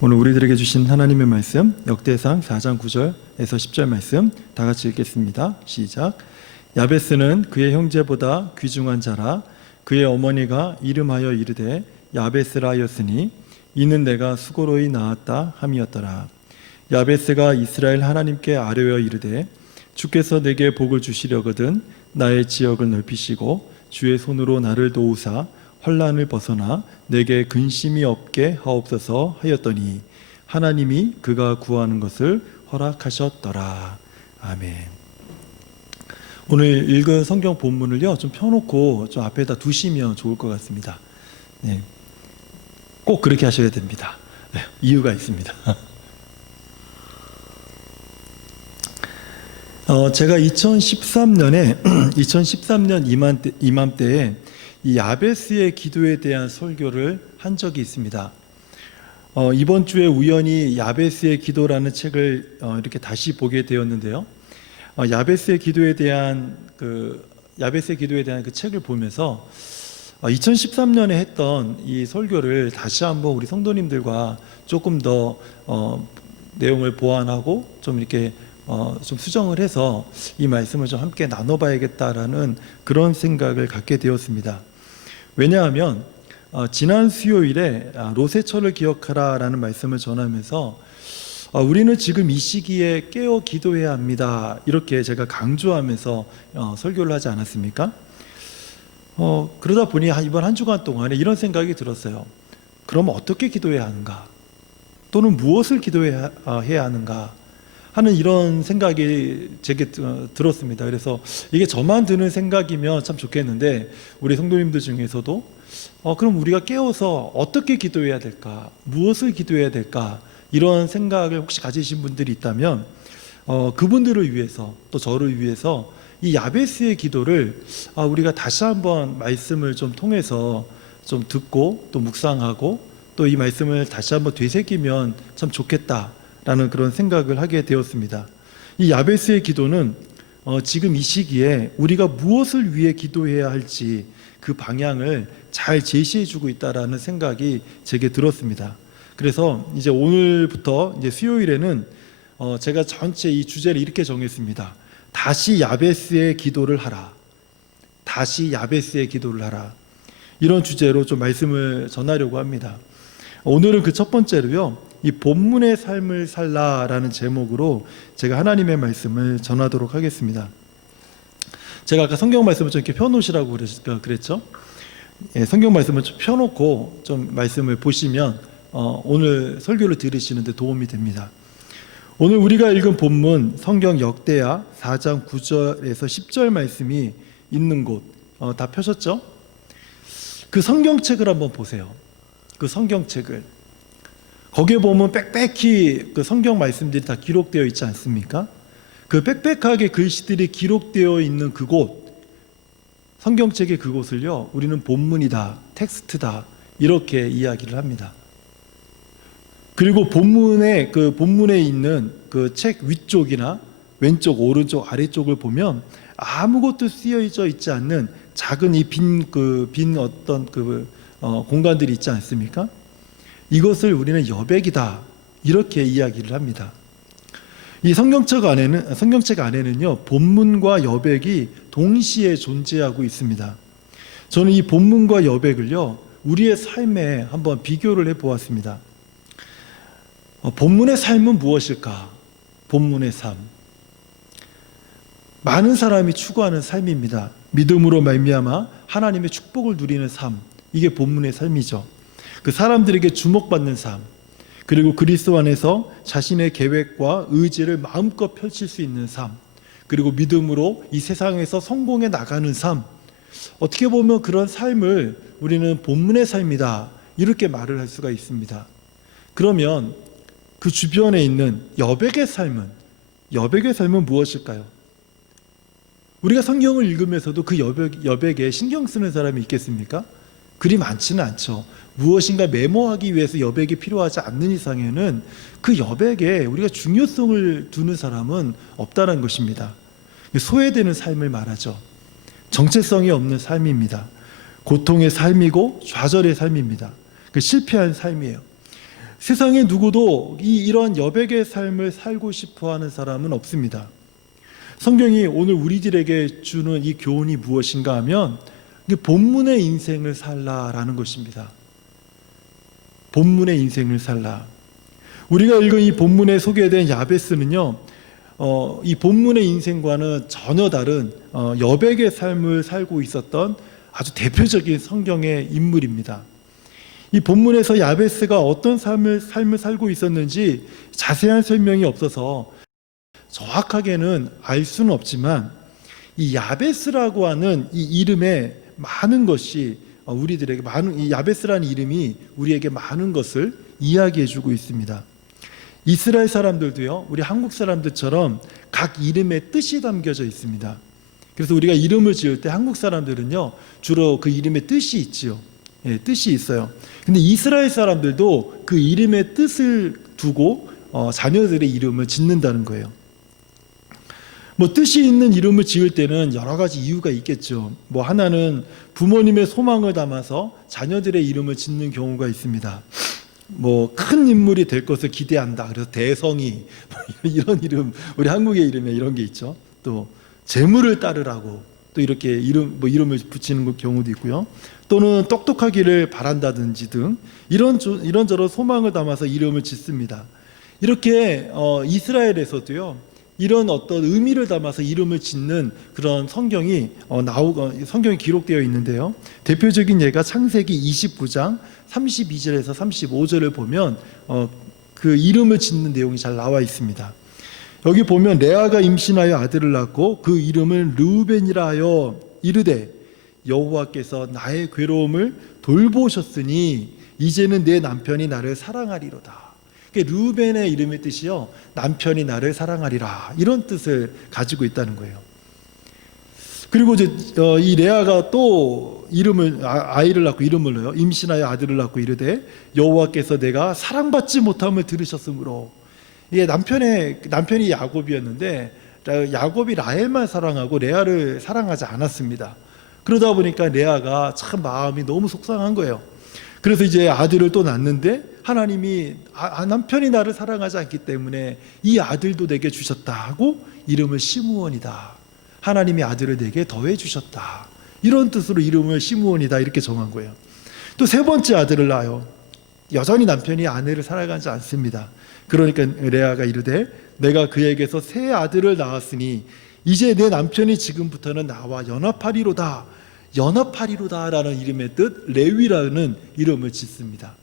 오늘 우리들에게 주신 하나님의 말씀 역대상 4장 9절에서 10절 말씀 다 같이 읽겠습니다. 시작. 야베스는 그의 형제보다 귀중한 자라. 그의 어머니가 이름하여 이르되 야베스라 하였으니 이는 내가 수고로이 낳았다 함이었더라. 야베스가 이스라엘 하나님께 아뢰어 이르되 주께서 내게 복을 주시려거든 나의 지역을 넓히시고 주의 손으로 나를 도우사 환난을 벗어나 내게 근심이 없게 하옵소서 하였더니 하나님이 그가 구하는 것을 허락하셨더라. 아멘. 오늘 읽은 성경 본문을요 좀 펴놓고 좀 앞에다 두시면 좋을 것 같습니다. 네, 꼭 그렇게 하셔야 됩니다. 네, 이유가 있습니다. 제가 2013년 이맘때에 이 야베스의 기도에 대한 설교를 한 적이 있습니다. 이번 주에 우연히 야베스의 기도라는 책을 이렇게 다시 보게 되었는데요. 야베스의 기도에 대한 그 책을 보면서 2013년에 했던 이 설교를 다시 한번 우리 성도님들과 조금 더 내용을 보완하고 좀 이렇게 좀 수정을 해서 이 말씀을 좀 함께 나눠봐야겠다라는 그런 생각을 갖게 되었습니다. 왜냐하면 지난 수요일에 로세처를 기억하라 라는 말씀을 전하면서 우리는 지금 이 시기에 깨어 기도해야 합니다, 이렇게 제가 강조하면서 설교를 하지 않았습니까? 그러다 보니 이번 한 주간 동안에 이런 생각이 들었어요. 그럼 어떻게 기도해야 하는가? 또는 무엇을 기도해야 하는가? 하는 이런 생각이 제게 들었습니다. 그래서 이게 저만 드는 생각이면 참 좋겠는데 우리 성도님들 중에서도 그럼 우리가 깨어서 어떻게 기도해야 될까? 무엇을 기도해야 될까? 이런 생각을 혹시 가지신 분들이 있다면 그분들을 위해서 또 저를 위해서 이 야베스의 기도를 우리가 다시 한번 말씀을 좀 통해서 좀 듣고 또 묵상하고 또 이 말씀을 다시 한번 되새기면 참 좋겠다 라는 그런 생각을 하게 되었습니다. 이 야베스의 기도는 지금 이 시기에 우리가 무엇을 위해 기도해야 할지 그 방향을 잘 제시해주고 있다라는 생각이 제게 들었습니다. 그래서 이제 오늘부터 이제 수요일에는 제가 전체 이 주제를 이렇게 정했습니다. 다시 야베스의 기도를 하라. 다시 야베스의 기도를 하라. 이런 주제로 좀 말씀을 전하려고 합니다. 오늘은 그 첫 번째로요, 이 본문의 삶을 살라라는 제목으로 제가 하나님의 말씀을 전하도록 하겠습니다. 제가 아까 성경 말씀을 좀 이렇게 펴놓으시라고 그랬죠? 예, 성경 말씀을 좀 펴놓고 좀 말씀을 보시면 오늘 설교를 들으시는데 도움이 됩니다. 오늘 우리가 읽은 본문 성경 역대하 4장 9절에서 10절 말씀이 있는 곳 다 펴셨죠? 그 성경책을 한번 보세요. 그 성경책을 거기에 보면 빽빽히 그 성경 말씀들이 다 기록되어 있지 않습니까? 그 빽빽하게 글씨들이 기록되어 있는 그곳, 성경책의 그곳을요, 우리는 본문이다, 텍스트다, 이렇게 이야기를 합니다. 그리고 본문에 있는 그 책 위쪽이나 왼쪽, 오른쪽, 아래쪽을 보면 아무것도 쓰여져 있지 않는 작은 이 빈 어떤 공간들이 있지 않습니까? 이것을 우리는 여백이다, 이렇게 이야기를 합니다. 이 성경책 안에는요, 본문과 여백이 동시에 존재하고 있습니다. 저는 이 본문과 여백을요, 우리의 삶에 한번 비교를 해보았습니다. 본문의 삶은 무엇일까? 본문의 삶, 많은 사람이 추구하는 삶입니다. 믿음으로 말미암아 하나님의 축복을 누리는 삶, 이게 본문의 삶이죠. 그 사람들에게 주목받는 삶, 그리고 그리스도 안에서 자신의 계획과 의지를 마음껏 펼칠 수 있는 삶, 그리고 믿음으로 이 세상에서 성공해 나가는 삶, 어떻게 보면 그런 삶을 우리는 본문의 삶이다, 이렇게 말을 할 수가 있습니다. 그러면 그 주변에 있는 여백의 삶은 무엇일까요? 우리가 성경을 읽으면서도 그 여백에 신경 쓰는 사람이 있겠습니까? 그리 많지는 않죠. 무엇인가 메모하기 위해서 여백이 필요하지 않는 이상에는 그 여백에 우리가 중요성을 두는 사람은 없다는 것입니다. 소외되는 삶을 말하죠. 정체성이 없는 삶입니다. 고통의 삶이고 좌절의 삶입니다. 실패한 삶이에요. 세상에 누구도 이런 여백의 삶을 살고 싶어 하는 사람은 없습니다. 성경이 오늘 우리들에게 주는 이 교훈이 무엇인가 하면 본문의 인생을 살라라는 것입니다. 본문의 인생을 살라. 우리가 읽은 이 본문에 소개된 야베스는요, 이 본문의 인생과는 전혀 다른 여백의 삶을 살고 있었던 아주 대표적인 성경의 인물입니다. 이 본문에서 야베스가 어떤 삶을 살고 있었는지 자세한 설명이 없어서 정확하게는 알 수는 없지만, 이 야베스라고 하는 이 이름에 많은 것이 우리들에게 이 야베스라는 이름이 우리에게 많은 것을 이야기해주고 있습니다. 이스라엘 사람들도요, 우리 한국 사람들처럼 각 이름에 뜻이 담겨져 있습니다. 그래서 우리가 이름을 지을 때 한국 사람들은요, 주로 그 이름에 뜻이 있지요. 예, 뜻이 있어요. 근데 이스라엘 사람들도 그 이름의 뜻을 두고 자녀들의 이름을 짓는다는 거예요. 뭐 뜻이 있는 이름을 지을 때는 여러 가지 이유가 있겠죠. 뭐 하나는 부모님의 소망을 담아서 자녀들의 이름을 짓는 경우가 있습니다. 뭐 큰 인물이 될 것을 기대한다. 그래서 대성이 이런 이름, 우리 한국의 이름에 이런 게 있죠. 또 재물을 따르라고 또 이렇게 이름을 붙이는 경우도 있고요. 또는 똑똑하기를 바란다든지 등 이런저런 소망을 담아서 이름을 짓습니다. 이렇게 이스라엘에서도요, 이런 어떤 의미를 담아서 이름을 짓는 그런 성경이 기록되어 있는데요. 대표적인 예가 창세기 29장 32절에서 35절을 보면 그 이름을 짓는 내용이 잘 나와 있습니다. 여기 보면 레아가 임신하여 아들을 낳고 그 이름을 르우벤이라 하여 이르되 여호와께서 나의 괴로움을 돌보셨으니 이제는 내 남편이 나를 사랑하리로다. 르우벤의 이름의 뜻이요, 남편이 나를 사랑하리라, 이런 뜻을 가지고 있다는 거예요. 그리고 이제 이 레아가 또 아이를 낳고 이름을 넣어요. 임신하여 아들을 낳고 이르되 여호와께서 내가 사랑받지 못함을 들으셨으므로. 이게 남편이 야곱이었는데 야곱이 라헬만 사랑하고 레아를 사랑하지 않았습니다. 그러다 보니까 레아가 참 마음이 너무 속상한 거예요. 그래서 이제 아들을 또 낳는데 하나님이 남편이 나를 사랑하지 않기 때문에 이 아들도 내게 주셨다 하고 이름을 시므온이다. 하나님이 아들을 내게 더해 주셨다. 이런 뜻으로 이름을 시므온이다 이렇게 정한 거예요. 또 세 번째 아들을 낳아요. 여전히 남편이 아내를 사랑하지 않습니다. 그러니까 레아가 이르되 내가 그에게서 새 아들을 낳았으니 이제 내 남편이 지금부터는 나와 연합하리로다. 연합하리로다라는 이름의 뜻 레위라는 이름을 짓습니다.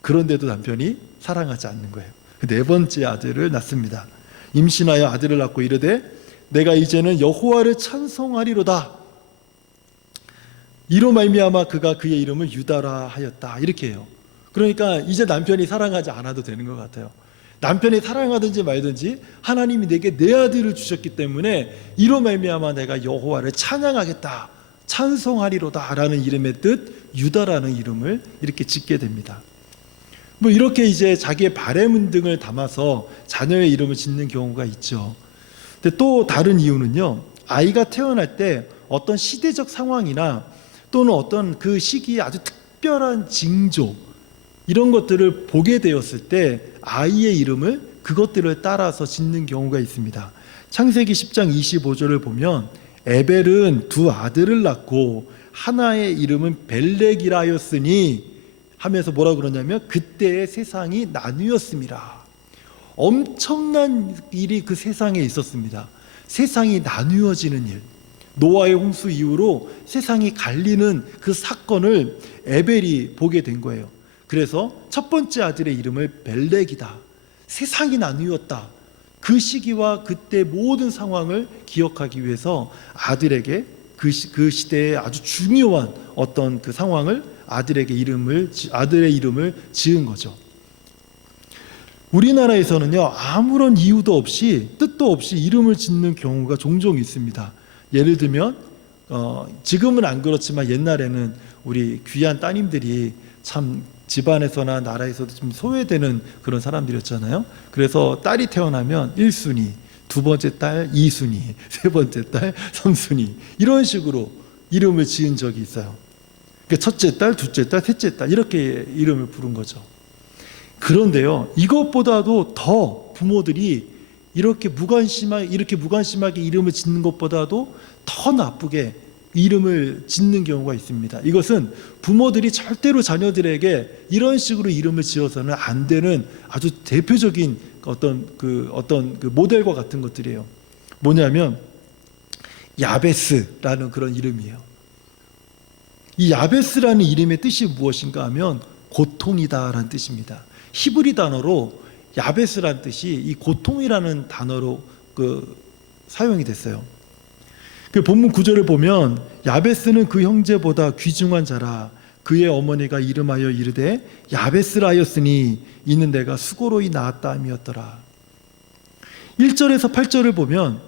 그런데도 남편이 사랑하지 않는 거예요. 네 번째 아들을 낳습니다. 임신하여 아들을 낳고 이르되 내가 이제는 여호와를 찬송하리로다. 이로 말미암아 그가 그의 이름을 유다라 하였다. 이렇게 해요. 그러니까 이제 남편이 사랑하지 않아도 되는 것 같아요. 남편이 사랑하든지 말든지 하나님이 내게 내 아들을 주셨기 때문에 이로 말미암아 내가 여호와를 찬양하겠다, 찬송하리로다 라는 이름의 뜻 유다라는 이름을 이렇게 짓게 됩니다. 뭐 이렇게 이제 자기의 바램 등을 담아서 자녀의 이름을 짓는 경우가 있죠. 근데 또 다른 이유는요, 아이가 태어날 때 어떤 시대적 상황이나 또는 어떤 그 시기에 아주 특별한 징조 이런 것들을 보게 되었을 때 아이의 이름을 그것들을 따라서 짓는 경우가 있습니다. 창세기 10장 25절을 보면 에벨은 두 아들을 낳고 하나의 이름은 벨렉이라 하였으니 하면서 뭐라고 그러냐면 그때의 세상이 나뉘었습니다. 엄청난 일이 그 세상에 있었습니다. 세상이 나뉘어지는 일, 노아의 홍수 이후로 세상이 갈리는 그 사건을 에벨이 보게 된 거예요. 그래서 첫 번째 아들의 이름을 벨렉이다. 세상이 나뉘었다. 그 시기와 그때 모든 상황을 기억하기 위해서 아들에게 그 시대에 아주 중요한 어떤 그 상황을 아들의 이름을 지은 거죠. 우리나라에서는요, 아무런 이유도 없이 뜻도 없이 이름을 짓는 경우가 종종 있습니다. 예를 들면 지금은 안 그렇지만 옛날에는 우리 귀한 따님들이 참 집안에서나 나라에서도 좀 소외되는 그런 사람들이었잖아요. 그래서 딸이 태어나면 1순위, 두 번째 딸 2순위, 세 번째 딸 3순위 이런 식으로 이름을 지은 적이 있어요. 첫째 딸, 둘째 딸, 셋째 딸 이렇게 이름을 부른 거죠. 그런데요, 이것보다도 더 부모들이 이렇게 무관심하게 이름을 짓는 것보다도 더 나쁘게 이름을 짓는 경우가 있습니다. 이것은 부모들이 절대로 자녀들에게 이런 식으로 이름을 지어서는 안 되는 아주 대표적인 어떤 그 모델과 같은 것들이에요. 뭐냐면 야베스라는 그런 이름이에요. 이 야베스라는 이름의 뜻이 무엇인가 하면 고통이다라는 뜻입니다. 히브리 단어로 야베스라는 뜻이 이 고통이라는 단어로 사용이 됐어요. 그 본문 구절을 보면 야베스는 그 형제보다 귀중한 자라. 그의 어머니가 이름하여 이르되 야베스라 하였으니 이는 내가 수고로이 낳았다 함이었더라. 1절에서 8절을 보면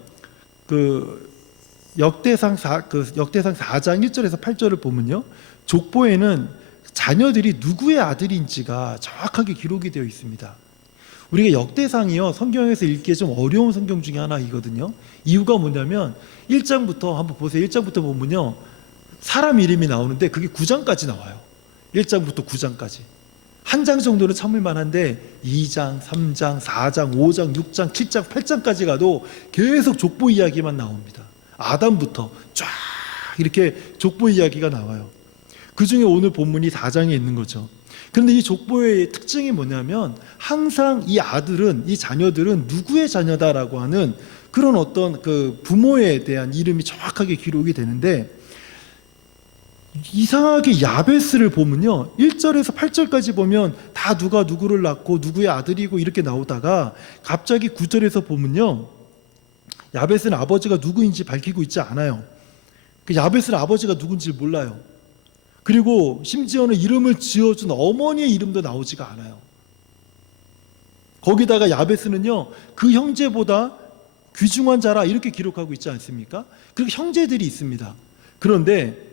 역대상 4장 1절에서 8절을 보면요, 족보에는 자녀들이 누구의 아들인지가 정확하게 기록이 되어 있습니다. 우리가 역대상이요, 성경에서 읽기에 좀 어려운 성경 중에 하나이거든요. 이유가 뭐냐면 1장부터 한번 보세요. 1장부터 보면요, 사람 이름이 나오는데 그게 9장까지 나와요. 1장부터 9장까지 한 장 정도는 참을 만한데 2장, 3장, 4장, 5장, 6장, 7장, 8장까지 가도 계속 족보 이야기만 나옵니다. 아담부터 쫙 이렇게 족보 이야기가 나와요. 그 중에 오늘 본문이 4장에 있는 거죠. 그런데 이 족보의 특징이 뭐냐면 항상 이 자녀들은 누구의 자녀다라고 하는 그런 어떤 부모에 대한 이름이 정확하게 기록이 되는데, 이상하게 야베스를 보면요, 1절에서 8절까지 보면 다 누가 누구를 낳고 누구의 아들이고 이렇게 나오다가 갑자기 9절에서 보면요, 야베스는 아버지가 누구인지 밝히고 있지 않아요. 야베스는 아버지가 누군지 몰라요. 그리고 심지어는 이름을 지어준 어머니의 이름도 나오지가 않아요. 거기다가 야베스는요, 그 형제보다 귀중한 자라 이렇게 기록하고 있지 않습니까? 그리고 형제들이 있습니다. 그런데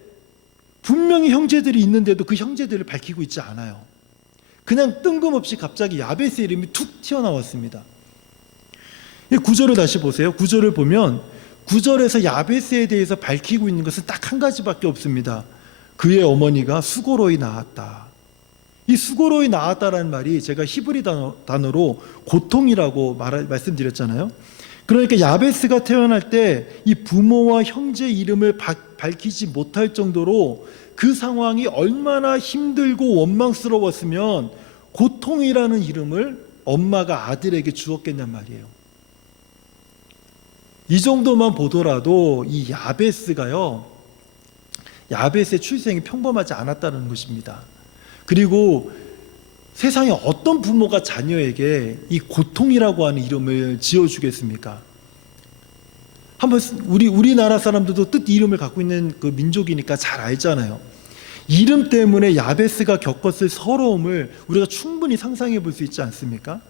분명히 형제들이 있는데도 그 형제들을 밝히고 있지 않아요. 그냥 뜬금없이 갑자기 야베스 이름이 툭 튀어나왔습니다. 9절을 다시 보세요. 9절을 보면 9절에서 야베스에 대해서 밝히고 있는 것은 딱 한 가지밖에 없습니다. 그의 어머니가 수고로이 낳았다. 이 수고로이 낳았다라는 말이 제가 히브리 단어로 고통이라고 말씀드렸잖아요. 그러니까 야베스가 태어날 때 이 부모와 형제 이름을 밝히지 못할 정도로 그 상황이 얼마나 힘들고 원망스러웠으면 고통이라는 이름을 엄마가 아들에게 주었겠냔 말이에요. 이 정도만 보더라도 이 야베스의 출생이 평범하지 않았다는 것입니다. 그리고 세상에 어떤 부모가 자녀에게 이 고통이라고 하는 이름을 지어주겠습니까? 한번 우리나라 사람들도 뜻 이름을 갖고 있는 그 민족이니까 잘 알잖아요. 이름 때문에 야베스가 겪었을 서러움을 우리가 충분히 상상해 볼 수 있지 않습니까?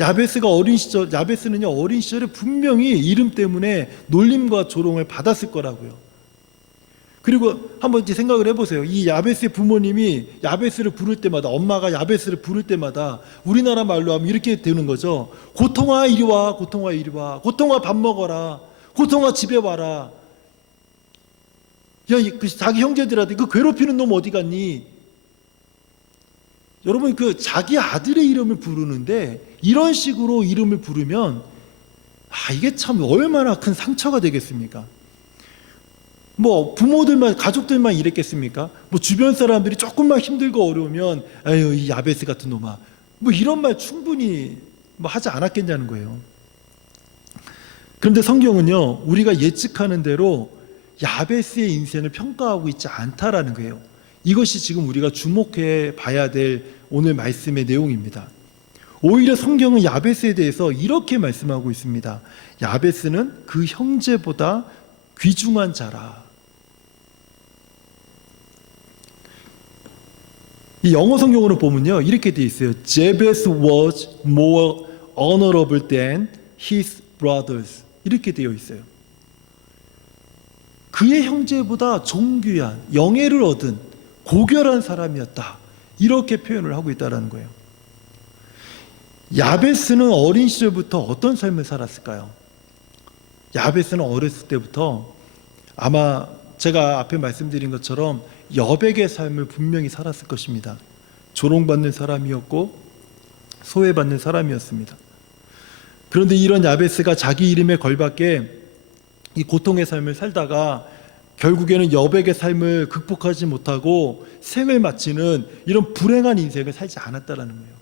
야베스는요, 어린 시절에 분명히 이름 때문에 놀림과 조롱을 받았을 거라고요. 그리고 한번 이제 생각을 해보세요. 이 야베스의 부모님이 야베스를 부를 때마다, 엄마가 야베스를 부를 때마다 우리나라 말로 하면 이렇게 되는 거죠. 고통아 이리 와, 고통아 이리 와, 고통아 밥 먹어라, 고통아 집에 와라. 야, 자기 형제들한테 그 괴롭히는 놈 어디 갔니? 여러분, 자기 아들의 이름을 부르는데 이런 식으로 이름을 부르면 이게 참 얼마나 큰 상처가 되겠습니까? 부모들만, 가족들만 이랬겠습니까? 주변 사람들이 조금만 힘들고 어려우면 아유, 이 야베스 같은 놈아, 이런 말 충분히 하지 않았겠냐는 거예요. 그런데 성경은요, 우리가 예측하는 대로 야베스의 인생을 평가하고 있지 않다라는 거예요. 이것이 지금 우리가 주목해 봐야 될 오늘 말씀의 내용입니다. 오히려 성경은 야베스에 대해서 이렇게 말씀하고 있습니다. 야베스는 그 형제보다 귀중한 자라. 이 영어 성경으로 보면요, 이렇게 되어 있어요. Jabez was more honorable than his brothers. 이렇게 되어 있어요. 그의 형제보다 존귀한, 영예를 얻은 고결한 사람이었다. 이렇게 표현을 하고 있다는 거예요. 야베스는 어린 시절부터 어떤 삶을 살았을까요? 야베스는 어렸을 때부터 아마 제가 앞에 말씀드린 것처럼 여백의 삶을 분명히 살았을 것입니다. 조롱받는 사람이었고, 소외받는 사람이었습니다. 그런데 이런 야베스가 자기 이름에 걸맞게 이 고통의 삶을 살다가 결국에는 여백의 삶을 극복하지 못하고 생을 마치는 이런 불행한 인생을 살지 않았다라는 거예요.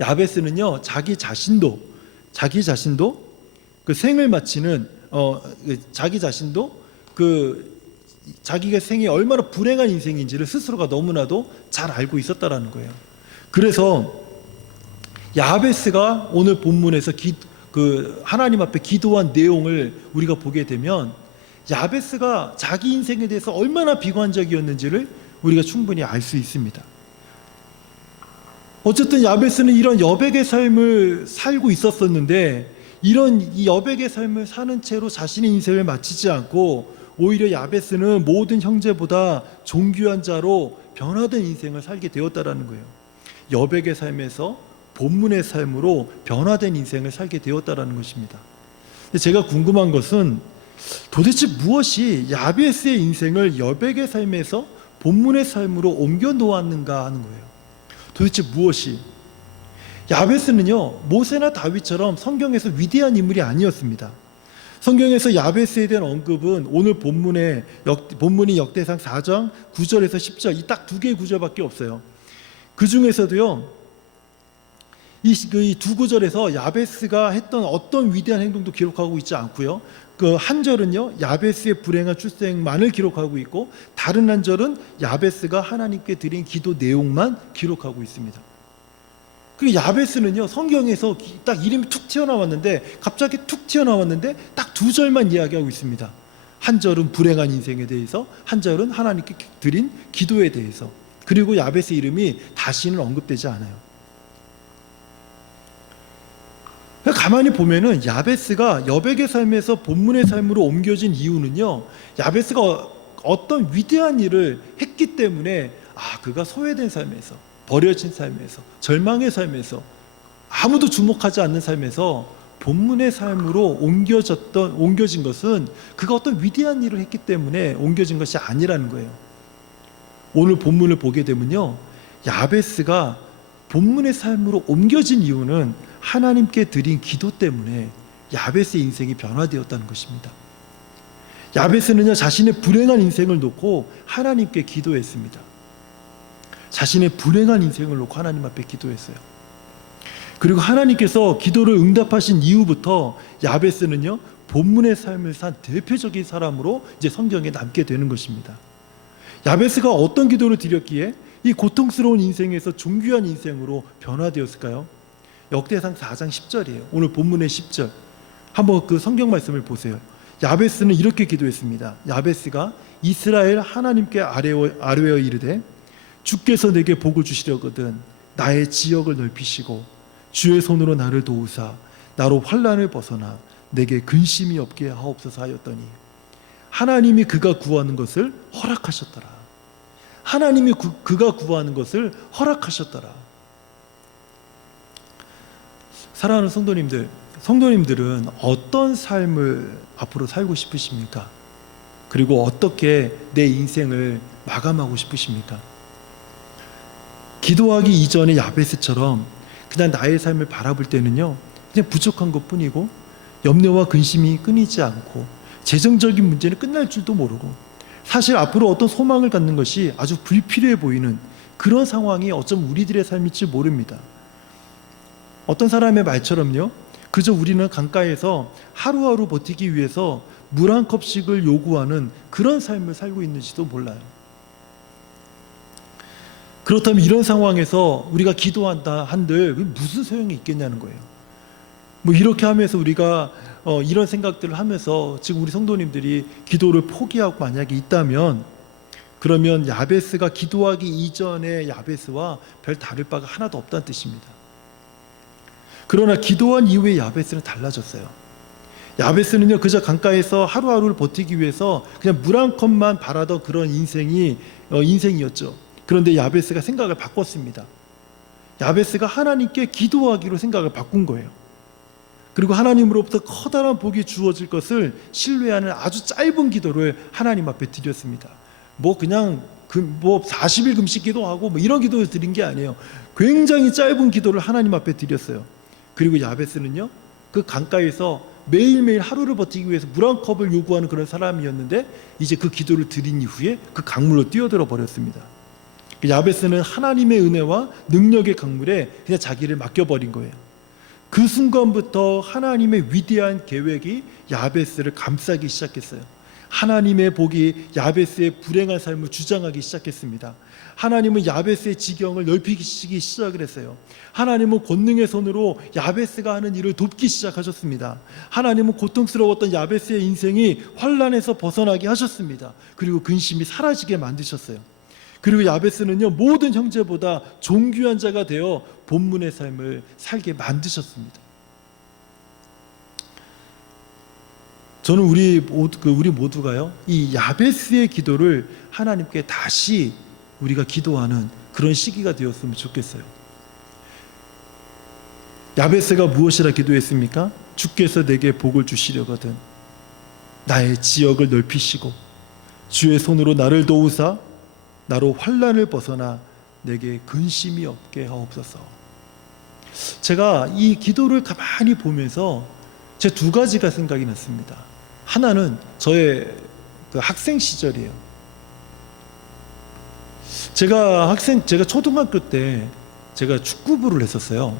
야베스는요, 자기 자신도 그 생을 마치는 자기 자신도 자기가 생이 얼마나 불행한 인생인지를 스스로가 너무나도 잘 알고 있었다라는 거예요. 그래서 야베스가 오늘 본문에서 하나님 앞에 기도한 내용을 우리가 보게 되면 야베스가 자기 인생에 대해서 얼마나 비관적이었는지를 우리가 충분히 알 수 있습니다. 어쨌든 야베스는 이런 여백의 삶을 살고 있었었는데 이런 이 여백의 삶을 사는 채로 자신의 인생을 마치지 않고 오히려 야베스는 모든 형제보다 존귀한 자로 변화된 인생을 살게 되었다라는 거예요. 여백의 삶에서 본문의 삶으로 변화된 인생을 살게 되었다라는 것입니다. 근데 제가 궁금한 것은 도대체 무엇이 야베스의 인생을 여백의 삶에서 본문의 삶으로 옮겨 놓았는가 하는 거예요. 도대체 무엇이? 야베스는요, 모세나 다윗처럼 성경에서 위대한 인물이 아니었습니다. 성경에서 야베스에 대한 언급은 오늘 본문이 역대상 4장 9절에서 10절 이 딱 두 개의 구절밖에 없어요. 그 중에서도요, 이 두 구절에서 야베스가 했던 어떤 위대한 행동도 기록하고 있지 않고요. 그 한 절은요, 야베스의 불행한 출생만을 기록하고 있고 다른 한 절은 야베스가 하나님께 드린 기도 내용만 기록하고 있습니다. 그리고 야베스는요, 성경에서 딱 이름이 툭 튀어나왔는데 갑자기 툭 튀어나왔는데 딱 두 절만 이야기하고 있습니다. 한 절은 불행한 인생에 대해서, 한 절은 하나님께 드린 기도에 대해서. 그리고 야베스 이름이 다시는 언급되지 않아요. 가만히 보면은 야베스가 여백의 삶에서 본문의 삶으로 옮겨진 이유는요, 야베스가 어떤 위대한 일을 했기 때문에 그가 소외된 삶에서, 버려진 삶에서, 절망의 삶에서, 아무도 주목하지 않는 삶에서 본문의 삶으로 옮겨진 것은 그가 어떤 위대한 일을 했기 때문에 옮겨진 것이 아니라는 거예요. 오늘 본문을 보게 되면요, 야베스가 본문의 삶으로 옮겨진 이유는 하나님께 드린 기도 때문에 야베스의 인생이 변화되었다는 것입니다. 야베스는요, 자신의 불행한 인생을 놓고 하나님께 기도했습니다. 자신의 불행한 인생을 놓고 하나님 앞에 기도했어요. 그리고 하나님께서 기도를 응답하신 이후부터 야베스는요, 본문의 삶을 산 대표적인 사람으로 이제 성경에 남게 되는 것입니다. 야베스가 어떤 기도를 드렸기에 이 고통스러운 인생에서 존귀한 인생으로 변화되었을까요? 역대상 4장 10절이에요. 오늘 본문의 10절. 한번 그 성경 말씀을 보세요. 야베스는 이렇게 기도했습니다. 야베스가 이스라엘 하나님께 아뢰어 이르되 주께서 내게 복을 주시려거든 나의 지역을 넓히시고 주의 손으로 나를 도우사 나로 환난을 벗어나 내게 근심이 없게 하옵소서 하였더니 하나님이 그가 구하는 것을 허락하셨더라. 하나님이 그가 구하는 것을 허락하셨더라. 사랑하는 성도님들은 어떤 삶을 앞으로 살고 싶으십니까? 그리고 어떻게 내 인생을 마감하고 싶으십니까? 기도하기 이전의 야베스처럼 그냥 나의 삶을 바라볼 때는요, 그냥 부족한 것뿐이고 염려와 근심이 끊이지 않고 재정적인 문제는 끝날 줄도 모르고 사실 앞으로 어떤 소망을 갖는 것이 아주 불필요해 보이는 그런 상황이 어쩜 우리들의 삶일지 모릅니다. 어떤 사람의 말처럼요, 그저 우리는 강가에서 하루하루 버티기 위해서 물 한 컵씩을 요구하는 그런 삶을 살고 있는지도 몰라요. 그렇다면 이런 상황에서 우리가 기도한다 한들 무슨 소용이 있겠냐는 거예요. 이렇게 하면서 우리가 이런 생각들을 하면서 지금 우리 성도님들이 기도를 포기하고 만약에 있다면, 그러면 야베스가 기도하기 이전의 야베스와 별 다를 바가 하나도 없다는 뜻입니다. 그러나 기도한 이후의 야베스는 달라졌어요. 야베스는요, 그저 강가에서 하루하루를 버티기 위해서 그냥 물 한 컵만 바라던 그런 인생이었죠. 그런데 야베스가 생각을 바꿨습니다. 야베스가 하나님께 기도하기로 생각을 바꾼 거예요. 그리고 하나님으로부터 커다란 복이 주어질 것을 신뢰하는 아주 짧은 기도를 하나님 앞에 드렸습니다. 그냥 뭐 40일 금식 기도하고 뭐 이런 기도를 드린 게 아니에요. 굉장히 짧은 기도를 하나님 앞에 드렸어요. 그리고 야베스는요, 그 강가에서 매일매일 하루를 버티기 위해서 물 한 컵을 요구하는 그런 사람이었는데, 이제 그 기도를 드린 이후에 그 강물로 뛰어들어 버렸습니다. 야베스는 하나님의 은혜와 능력의 강물에 그냥 자기를 맡겨버린 거예요. 그 순간부터 하나님의 위대한 계획이 야베스를 감싸기 시작했어요. 하나님의 복이 야베스의 불행한 삶을 주장하기 시작했습니다. 하나님은 야베스의 지경을 넓히기 시작을 했어요. 하나님은 권능의 손으로 야베스가 하는 일을 돕기 시작하셨습니다. 하나님은 고통스러웠던 야베스의 인생이 환난에서 벗어나게 하셨습니다. 그리고 근심이 사라지게 만드셨어요. 그리고 야베스는요, 모든 형제보다 존귀한 자가 되어 본문의 삶을 살게 만드셨습니다. 저는 우리 모두가요, 이 야베스의 기도를 하나님께 다시 우리가 기도하는 그런 시기가 되었으면 좋겠어요. 야베스가 무엇이라 기도했습니까? 주께서 내게 복을 주시려거든 나의 지역을 넓히시고 주의 손으로 나를 도우사 나로 환난을 벗어나 내게 근심이 없게 하옵소서. 제가 이 기도를 가만히 보면서 제 두 가지가 생각이 났습니다. 하나는 저의 그 학생 시절이에요. 제가 초등학교 때 제가 축구부를 했었어요.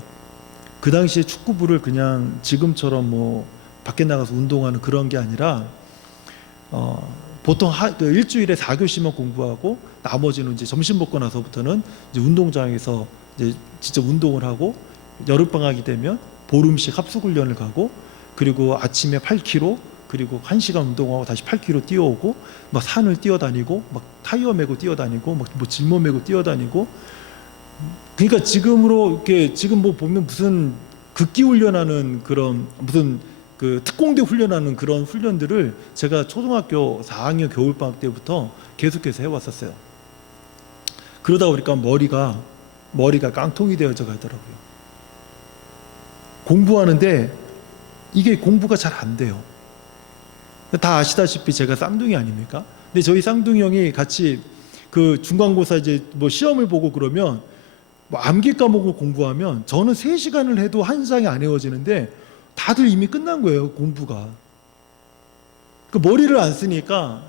그 당시에 축구부를 그냥 지금처럼 뭐 밖에 나가서 운동하는 그런 게 아니라 보통 일주일에 4교시만 공부하고 나머지는 이제 점심 먹고 나서부터는 이제 운동장에서 이제 진짜 운동을 하고, 여름방학이 되면 보름씩 합숙훈련을 가고, 그리고 아침에 8km, 그리고 1시간 운동하고 다시 8km 뛰어오고, 막 산을 뛰어다니고, 막 타이어 메고 뛰어다니고, 막 뭐 질모 메고 뛰어다니고. 그러니까 지금 뭐 보면 무슨 극기 훈련하는 그런 무슨 그 특공대 훈련하는 그런 훈련들을 제가 초등학교 4학년 겨울방학 때부터 계속해서 해왔었어요. 그러다 보니까 머리가 깡통이 되어져 가더라고요. 공부하는데 이게 공부가 잘 안 돼요. 다 아시다시피 제가 쌍둥이 아닙니까? 근데 저희 쌍둥이 형이 같이 그 중간고사 이제 뭐 시험을 보고 그러면 뭐 암기 과목을 공부하면 저는 3시간을 해도 한 장이 안 외워지는데 다들 이미 끝난 거예요, 공부가. 그 머리를 안 쓰니까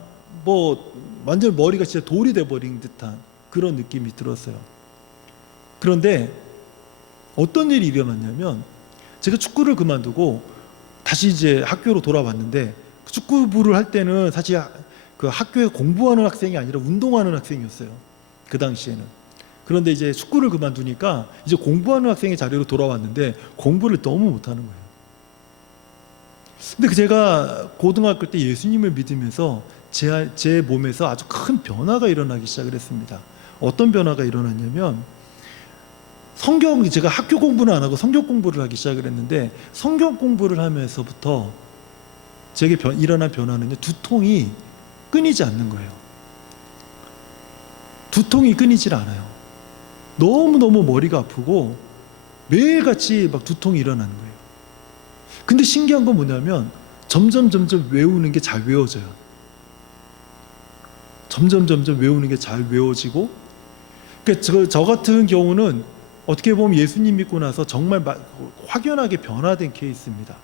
뭐 완전 머리가 진짜 돌이 돼버린 듯한 그런 느낌이 들었어요. 그런데 어떤 일이 일어났냐면, 제가 축구를 그만두고 다시 이제 학교로 돌아왔는데, 축구부를 할 때는 사실 그 학교에 공부하는 학생이 아니라 운동하는 학생이었어요, 그 당시에는. 그런데 이제 축구를 그만두니까 이제 공부하는 학생의 자리로 돌아왔는데 공부를 너무 못하는 거예요. 근데 제가 고등학교 때 예수님을 믿으면서 제 몸에서 아주 큰 변화가 일어나기 시작을 했습니다. 어떤 변화가 일어났냐면, 제가 학교 공부는 안 하고 성경 공부를 하기 시작을 했는데, 성경 공부를 하면서부터 제게 일어난 변화는요, 두통이 끊이지 않는 거예요. 두통이 끊이질 않아요. 너무너무 머리가 아프고 매일같이 막 두통이 일어나는 거예요. 근데 신기한 건 뭐냐면, 점점 외우는 게 잘 외워져요. 점점 외우는 게 잘 외워지고, 그러니까 저 같은 경우는 어떻게 보면 예수님 믿고 나서 정말 확연하게 변화된 케이스입니다.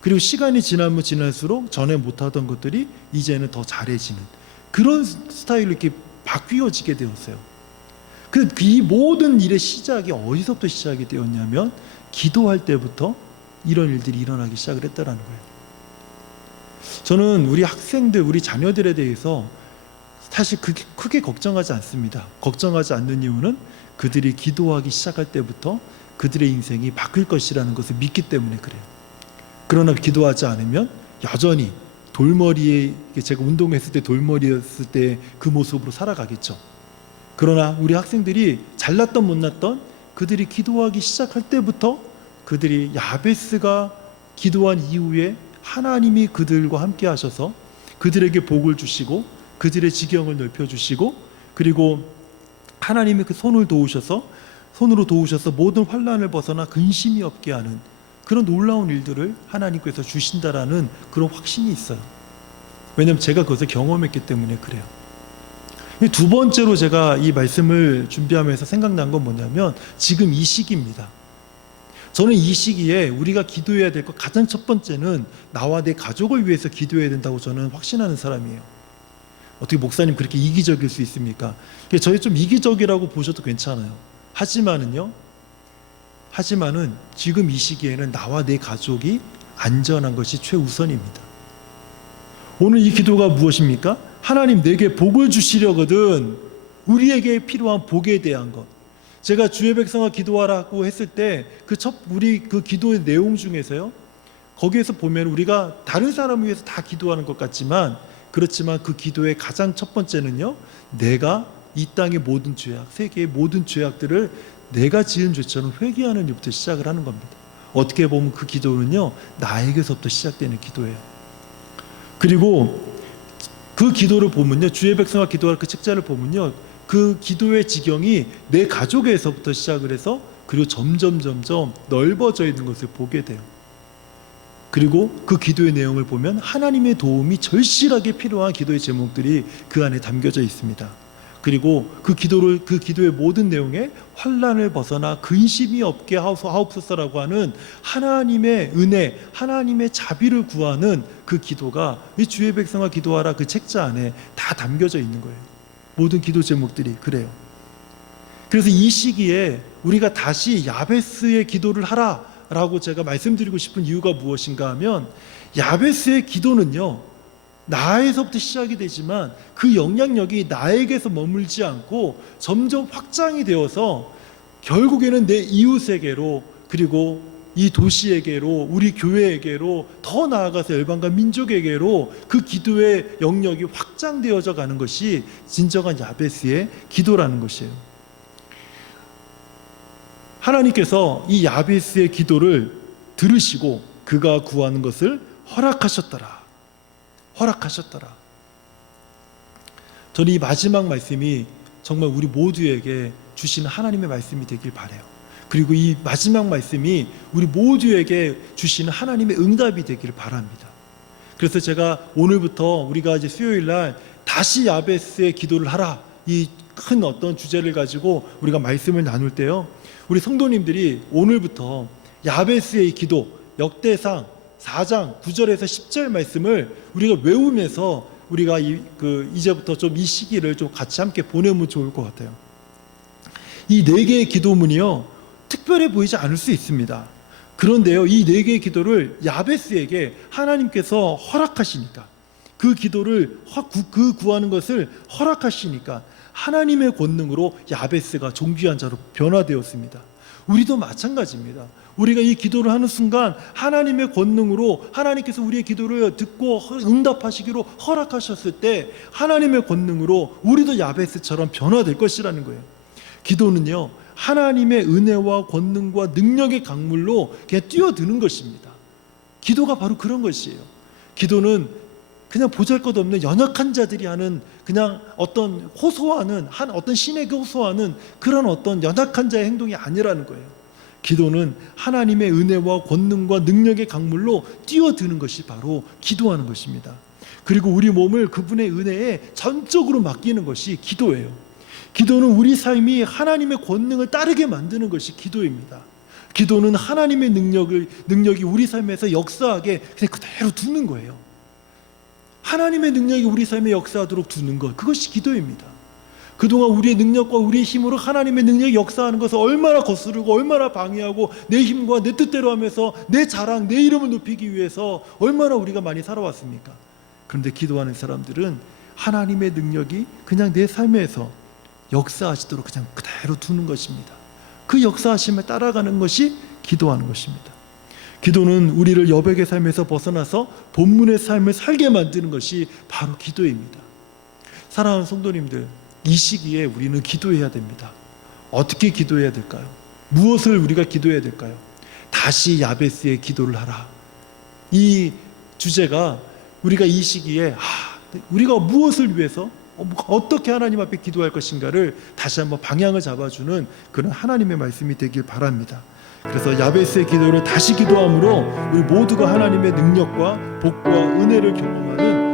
그리고 시간이 지나면 지날수록 전에 못하던 것들이 이제는 더 잘해지는 그런 스타일로 이렇게 바뀌어지게 되었어요. 이 모든 일의 시작이 어디서부터 시작이 되었냐면, 기도할 때부터 이런 일들이 일어나기 시작을 했다라는 거예요. 저는 우리 학생들, 우리 자녀들에 대해서 사실 크게 걱정하지 않습니다. 걱정하지 않는 이유는 그들이 기도하기 시작할 때부터 그들의 인생이 바뀔 것이라는 것을 믿기 때문에 그래요. 그러나 기도하지 않으면 여전히 돌머리에, 제가 운동했을 때 돌머리였을 때 그 모습으로 살아가겠죠. 그러나 우리 학생들이 잘났던 못났던 그들이 기도하기 시작할 때부터, 그들이 야베스가 기도한 이후에 하나님이 그들과 함께 하셔서 그들에게 복을 주시고 그들의 지경을 넓혀주시고, 그리고 하나님이 그 손으로 도우셔서 모든 환난을 벗어나 근심이 없게 하는 그런 놀라운 일들을 하나님께서 주신다라는 그런 확신이 있어요. 왜냐하면 제가 그것을 경험했기 때문에 그래요. 두 번째로 제가 이 말씀을 준비하면서 생각난 건 뭐냐면 지금 이 시기입니다. 저는 이 시기에 우리가 기도해야 될 것 가장 첫 번째는 나와 내 가족을 위해서 기도해야 된다고 저는 확신하는 사람이에요. 어떻게 목사님 그렇게 이기적일 수 있습니까? 저희 좀 이기적이라고 보셔도 괜찮아요. 하지만은 지금 이 시기에는 나와 내 가족이 안전한 것이 최우선입니다. 오늘 이 기도가 무엇입니까? 하나님 내게 복을 주시려거든 우리에게 필요한 복에 대한 것. 제가 주의 백성아 기도하라고 했을 때 우리 그 기도의 내용 중에서요, 거기에서 보면 우리가 다른 사람을 위해서 다 기도하는 것 같지만 그렇지만 그 기도의 가장 첫 번째는요, 내가 이 땅의 모든 죄악, 세계의 모든 죄악들을 내가 지은 죄처럼 회개하는 일부터 시작을 하는 겁니다. 어떻게 보면 그 기도는요, 나에게서부터 시작되는 기도예요. 그리고 그 기도를 보면요, 주의 백성아 기도할 그 책자를 보면요, 그 기도의 지경이 내 가족에서부터 시작을 해서 그리고 점점 넓어져 있는 것을 보게 돼요. 그리고 그 기도의 내용을 보면 하나님의 도움이 절실하게 필요한 기도의 제목들이 그 안에 담겨져 있습니다. 그리고 그 기도의 모든 내용에 환난을 벗어나 근심이 없게 하옵소서라고 하는 하나님의 은혜, 하나님의 자비를 구하는 그 기도가 이 주의 백성아 기도하라 그 책자 안에 다 담겨져 있는 거예요. 모든 기도 제목들이 그래요. 그래서 이 시기에 우리가 다시 야베스의 기도를 하라라고 제가 말씀드리고 싶은 이유가 무엇인가 하면, 야베스의 기도는요, 나에서부터 시작이 되지만 그 영향력이 나에게서 머물지 않고 점점 확장이 되어서 결국에는 내 이웃에게로, 그리고 이 도시에게로, 우리 교회에게로, 더 나아가서 열방과 민족에게로 그 기도의 영역이 확장되어져 가는 것이 진정한 야베스의 기도라는 것이에요. 하나님께서 이 야베스의 기도를 들으시고 그가 구하는 것을 허락하셨더라. 저는 이 마지막 말씀이 정말 우리 모두에게 주시는 하나님의 말씀이 되길 바라요. 그리고 이 마지막 말씀이 우리 모두에게 주시는 하나님의 응답이 되기를 바랍니다. 그래서 제가 오늘부터 우리가 이제 수요일 날 다시 야베스의 기도를 하라, 이 큰 어떤 주제를 가지고 우리가 말씀을 나눌 때요, 우리 성도님들이 오늘부터 야베스의 기도, 역대상 4장 9절에서 10절 말씀을 우리가 외우면서 우리가 이제부터 좀 이 시기를 좀 같이 함께 보내면 좋을 것 같아요. 이 네 개의 기도문이요, 특별해 보이지 않을 수 있습니다. 그런데요, 이 네 개의 기도를 야베스에게 하나님께서 허락하시니까, 그 기도를 그 구하는 것을 허락하시니까 하나님의 권능으로 야베스가 존귀한 자로 변화되었습니다. 우리도 마찬가지입니다. 우리가 이 기도를 하는 순간 하나님의 권능으로 하나님께서 우리의 기도를 듣고 응답하시기로 허락하셨을 때 하나님의 권능으로 우리도 야베스처럼 변화될 것이라는 거예요. 기도는요, 하나님의 은혜와 권능과 능력의 강물로 그냥 뛰어드는 것입니다. 기도가 바로 그런 것이에요. 기도는 그냥 보잘것없는 연약한 자들이 하는, 그냥 어떤 어떤 신에게 호소하는 그런 어떤 연약한 자의 행동이 아니라는 거예요. 기도는 하나님의 은혜와 권능과 능력의 강물로 뛰어드는 것이 바로 기도하는 것입니다. 그리고 우리 몸을 그분의 은혜에 전적으로 맡기는 것이 기도예요. 기도는 우리 삶이 하나님의 권능을 따르게 만드는 것이 기도입니다. 기도는 하나님의 능력이 우리 삶에서 역사하게 그냥 그대로 두는 거예요. 하나님의 능력이 우리 삶에 역사하도록 두는 것, 그것이 기도입니다. 그동안 우리의 능력과 우리의 힘으로 하나님의 능력이 역사하는 것을 얼마나 거스르고 얼마나 방해하고 내 힘과 내 뜻대로 하면서 내 자랑, 내 이름을 높이기 위해서 얼마나 우리가 많이 살아왔습니까? 그런데 기도하는 사람들은 하나님의 능력이 그냥 내 삶에서 역사하시도록 그냥 그대로 두는 것입니다. 그 역사하심을 따라가는 것이 기도하는 것입니다. 기도는 우리를 여백의 삶에서 벗어나서 본문의 삶을 살게 만드는 것이 바로 기도입니다. 사랑하는 성도님들, 이 시기에 우리는 기도해야 됩니다. 어떻게 기도해야 될까요? 무엇을 우리가 기도해야 될까요? 다시 야베스의 기도를 하라. 이 주제가 우리가 이 시기에 우리가 무엇을 위해서 어떻게 하나님 앞에 기도할 것인가를 다시 한번 방향을 잡아주는 그런 하나님의 말씀이 되길 바랍니다. 그래서 야베스의 기도를 다시 기도함으로 우리 모두가 하나님의 능력과 복과 은혜를 경험하는